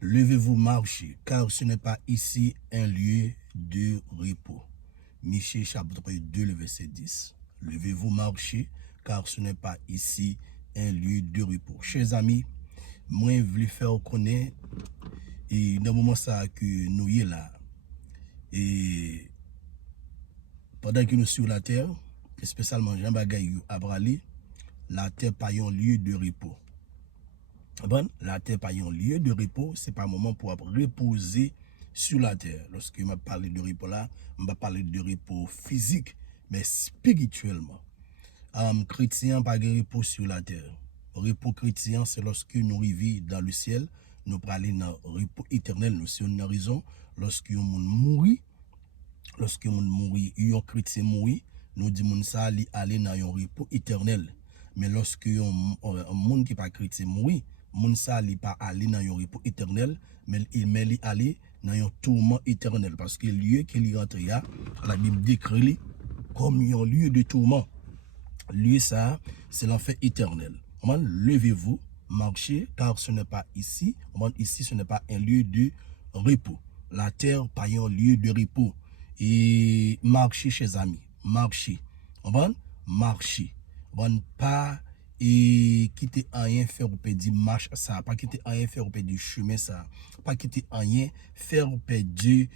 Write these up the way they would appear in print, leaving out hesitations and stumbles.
Levez-vous, marchez, car ce n'est pas ici un lieu de repos. Michée chapitre 2, le verset 10. Levez-vous, marchez, car ce n'est pas ici un lieu de repos. Chers amis, moi, je voulais faire connaître, et dans le moment ça que nous y là, et pendant que nous sommes sur la terre, spécialement Jean Bagay à Brali, la terre pas un lieu de repos. Bon, la terre pas un lieu de repos, c'est pas un moment pour reposer sur la terre. Lorsque je parle de repos là, je vais parler de repos physique, mais spirituellement. Chrétien pas de repos sur la terre. Repos chrétien, c'est lorsque nous vivons dans le ciel, nous parlons dans le repos éternel. Nous sommes une raison, lorsque un monde mourit, lorsque un monde mourit, un chrétien mourit, nous disons ça aller dans un repos éternel. Mais lorsque un monde qui n'est pas chrétien mourit, moun sa li pas aller dans un repos éternel, mais il aller dans un tourment éternel. Parce que le lieu qu'il rentre là, la Bible décrit comme un lieu de tourment. Lieu ça, c'est l'enfer éternel. Levez-vous, marchez, car ce n'est pas ici. Ici, ce n'est pas un lieu de repos. La terre, pas un lieu de repos. Et marchez, chers amis, marchez. Marchez. Pas et quitter rien faire ou perdre marche ça, pas quitter rien faire ou perdre chemin ça, pas quitter rien faire ou perdre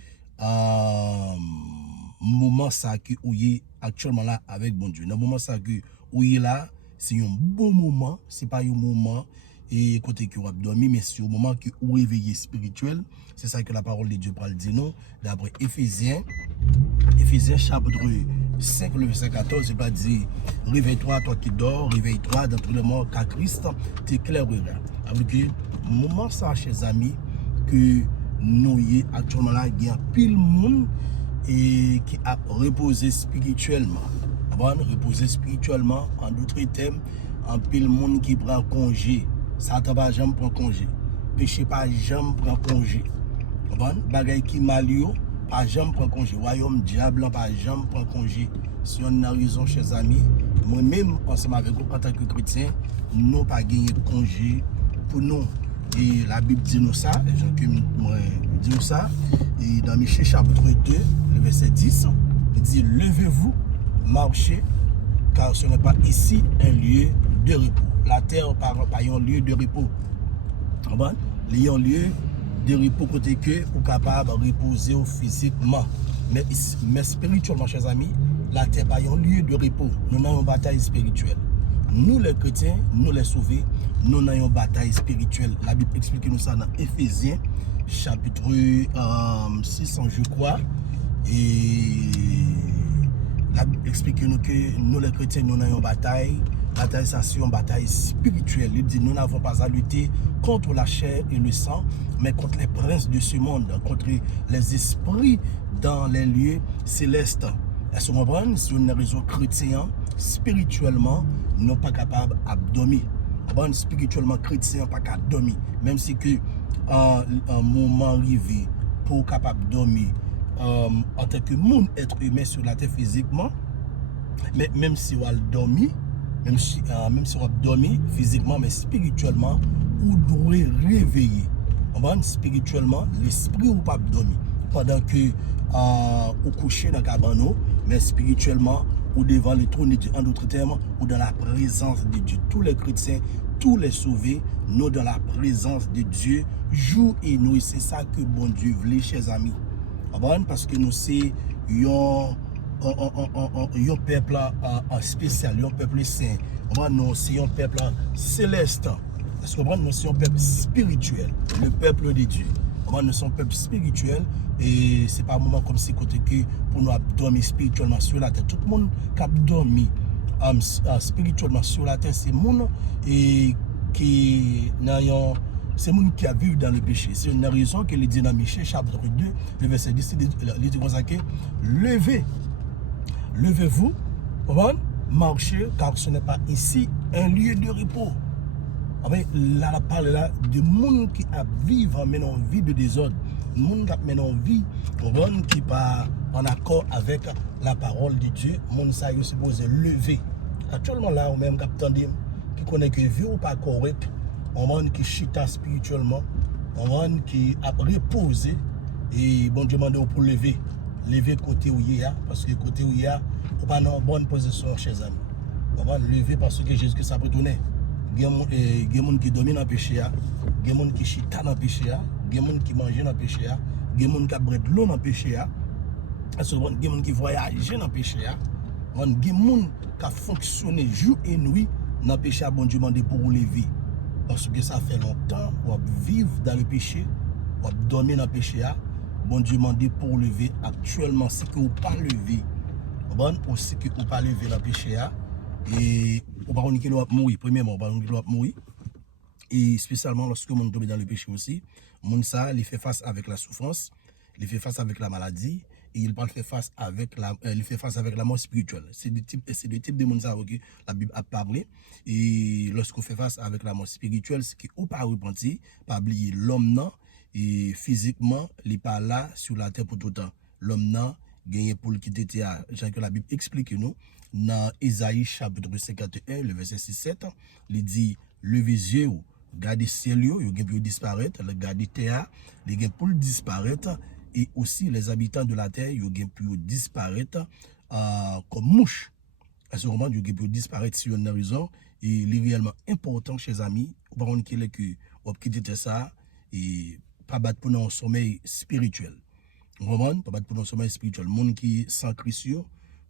moment ça que vous êtes actuellement là avec bon Dieu. Dans le moment ça que vous êtes là, c'est un bon moment, c'est pas un moment et côté que vous avez dormi, mais c'est au moment que vous réveillez spirituel. C'est ça que la parole de Dieu parle dit nous d'après Éphésiens chapitre 5, le verset 14, il va dire réveille-toi, toi qui dors, réveille-toi dans tout le monde, car Christ t'éclairera. Avec le moment, ça, chers amis, que nous y actuellement là, il y a pile monde et qui a reposé spirituellement. Reposer spirituellement, en d'autres termes, en pile monde qui prend congé. Satan pas jamais prend congé. Péché pas jamais prend congé. Bagay qui malio pas jamais prend congé. Royaume diable pas jamais prend congé. Si on a raison, chers amis, moi-même, ensemble avec vous, en tant que chrétien, nous pas gagné congé pour nous. Et la Bible dit nous ça, les gens qui moi dit nous ça, et dans Michée chapitre 2, le verset 10, il dit levez-vous, marchez, car ce n'est pas ici un lieu de repos. La terre pas un lieu de repos. Il y a un lieu de repos côté que pour capable de reposer physiquement. Mais spirituellement, chers amis, la terre pas un lieu de repos. Nous avons une bataille spirituelle. Nous les chrétiens, nous les sauvés, nous avons une bataille spirituelle. La Bible explique nous ça dans Éphésiens chapitre 6, je crois. Et la Bible explique nous que nous les chrétiens, nous avons une bataille. Bataille, ça c'est une bataille spirituelle. Il dit nous n'avons pas à lutter contre la chair et le sang, mais contre les princes de ce monde, contre les esprits dans les lieux célestes. Est-ce que vous comprenez? C'est une raison chrétienne, spirituellement, nous pas capables d'abdominer. Spirituellement, chrétien, pas capable dormir. Même si que un moment arrivé pour capable dormir en tant que monde, être humain sur la terre physiquement, mais même si on a dormi, même si on a dormi physiquement, mais spirituellement, vous devez réveiller. Spirituellement, l'esprit ou pas dormir. Pendant que vous couchez dans le cabane, mais spirituellement, ou devant le trône de Dieu, en d'autres termes, ou dans la présence de Dieu. Tous les chrétiens, tous les sauvés, nous dans la présence de Dieu, jour et nuit. C'est ça que bon Dieu voulait, chers amis. Parce que nous c'est un peuple spécial, un peuple saint. Nous c'est un peuple céleste. Est-ce que nous sommes un peuple spirituel, le peuple de Dieu. Nous sommes un peuple spirituel et c'est pas un moment comme si côté que pour nous dormir spirituellement sur la terre. Tout le monde qui a dormi spirituellement sur la terre, c'est monde et qui c'est monde qui a vécu dans le péché. C'est une raison que les dit dans Michée chapitre 2, le verset 10, il dit comme ça que levez-vous, marchez, car ce n'est pas ici un lieu de repos. Là, on parle là de monde qui a vivre maintenant vie de désordre, monde qui a maintenant vie, qui pas en accord avec la parole de Dieu, monde ça est supposé lever. Actuellement là, ou même qui connaît que vie ou pas correct, on monde qui chita spirituellement, on qui a reposé et bon Dieu demande pour lever côté où il y a parce que côté où il y a on pas dans bonne position chez amis. On va lever parce que Jésus Christ a retourné. Il y a des gens qui domine dans le péché, il y a des gens qui chita dans le péché, il y a des gens qui mangent dans le péché, il y a des gens qui boivent de l'eau dans le péché, il y a des gens qui voyagent dans le péché, il y a des gens qui fonctionnent jour et nuit dans le péché. Bon Dieu demande pour lever. Parce que ça fait longtemps, on vivre dans le péché, on dormir dans le péché. Bon Dieu m'a dit pour lever actuellement, si que vous pas lever, bon, aussi que vous pas lever dans le péché. Et on va mourir, premièrement, on va mourir. Et spécialement lorsque on tombe dans le péché aussi, mon ça, il fait face avec la souffrance, il fait face avec la maladie, et il fait face avec la mort spirituelle. C'est des types de monde que la Bible a parlé. Et lorsqu'on fait face avec la mort spirituelle, c'est qu'on pas repenti, pas oublier l'homme non, et physiquement, il n'est pas là sur la terre pour tout le temps. L'homme non, gagné pour le quitter terre. Genre que la Bible explique nous, dans Isaïe chapitre 51, le verset 6-7, il dit, levez les yeux, gardez ciel, il y a pour disparaître, gardez terre, il y a pour disparaître, et aussi les habitants de la terre, il y a pour disparaître comme mouche. À ce moment, il y a pour disparaître sur une raison, et il est réellement important, chers amis, on va que on quitter ça, et pas battre pour un sommeil spirituel. Vraiment, pas battre pour un sommeil spirituel. Le monde qui sans Christ,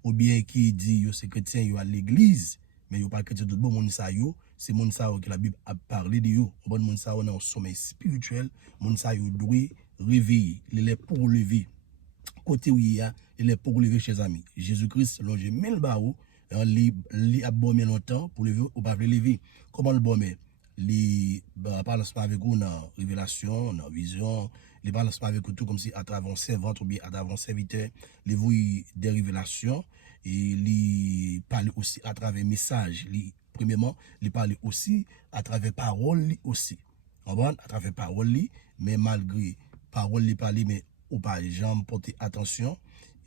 ou bien qui dit yo c'est chrétien, yo à l'église, mais yo pas chrétien tout bon monde ça yo, c'est monde ça que la Bible a parlé de yo. Bon monde ça on est en sommeil spirituel, monde ça yo doit réveiller, il est pour lever. Côté où il y a, il est pour lever chez amis. Jésus-Christ longe 1000 barreaux, il a bon longtemps pour lever ou pas lever. Comment le bon il parle pas avec vous dans révélation, dans vision, il parle pas avec vous tout comme si à travers un servant ou bien à travers un serviteur, il voit des révélations et il parle aussi à travers message. Premièrement, il parle aussi à travers parole aussi. À travers parole, mais malgré parole, il parle, mais ou pas jamais porter attention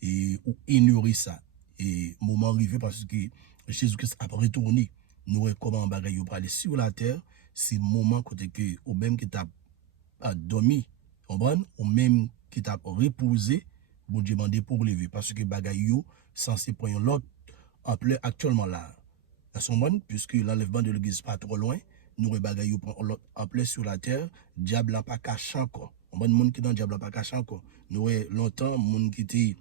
et ou ignorer ça. Et moment arrivé parce que Jésus-Christ a retourné, nous comment bagaille pour aller sur la terre, c'est le moment côté que ou même qui t'a dormi, ou même qui t'a reposé, bon Dieu demandé pour lever parce que bagaille yo censé prendre l'autre ampleur actuellement là. À ce moment, puisque l'enlèvement de l'église pas trop loin, nous bagaille prend l'autre ampleur sur la terre, diable n'a pas caché encore. On va monde qui dans diable n'a pas caché encore. Nous longtemps monde qui était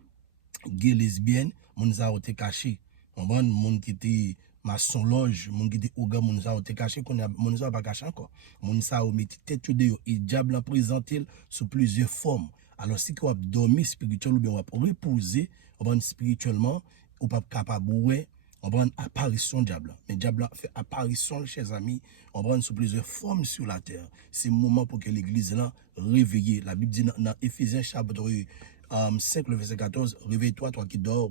gay lesbienne, monde ça a été caché. On va monde qui était maçon loge, monde qui était oga, monde ça a été caché qu'on a monde ça pas caché encore. Monde ça a mis tête de et diable a présenté sous plusieurs formes. Alors si qu'on a dormi spirituel ou bien on a reposer, on va spirituellement, on pas capable ouais, on prend apparition diable. Mais diable fait apparition, chers amis, on prend sous plusieurs formes sur la terre. C'est le moment pour que l'église là réveille. La Bible dit dans Éphésiens chapitre 5, le verset 14, réveille-toi, toi qui dors,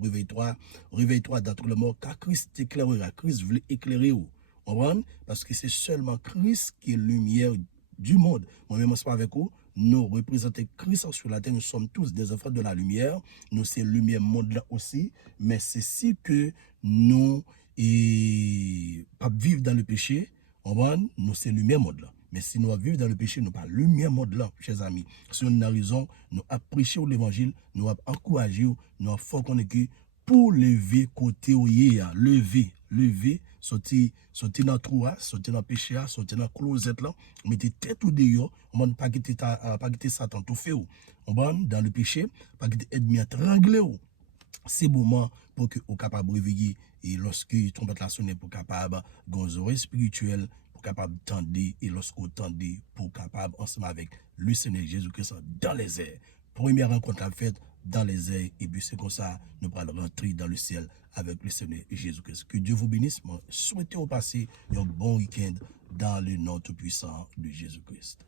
réveille-toi d'entre les morts, car Christ t'éclairera. Christ voulait éclairer vous. On prend parce que c'est seulement Christ qui est lumière du monde. Moi-même, je pas avec vous. Nous représentons Christ sur la terre. Nous sommes tous des enfants de la lumière. Nous, c'est lumière monde là aussi. Mais c'est si que nous et pas vivre dans le péché, nous c'est lumière monde là. Mais si nous vivons dans le péché, nous pas lumière monde là, chers amis. Si on a raison, nous apprécions l'évangile, nous encourager, nous faut qu'on que pour lever côté où il y a, lever, sortir dans le trou, sortir dans le péché, sortir dans la closette là, mettez tête ou dehors, on ne pas quitter Satan tout fait, on dans le péché, pas quitter ennemi à trangler. C'est le moment pour que vous capable de réveiller et lorsque trompette la sonne pour capable gon oreilles spirituelles pour capable tendre et lorsque vous tendez pour capable ensemble avec le Seigneur Jésus-Christ dans les airs. Première rencontre à faite dans les airs et puis c'est comme ça nous allons rentrer dans le ciel avec le Seigneur Jésus-Christ. Que Dieu vous bénisse. Souhaitez vous passer un bon week-end dans le nom tout puissant de Jésus-Christ.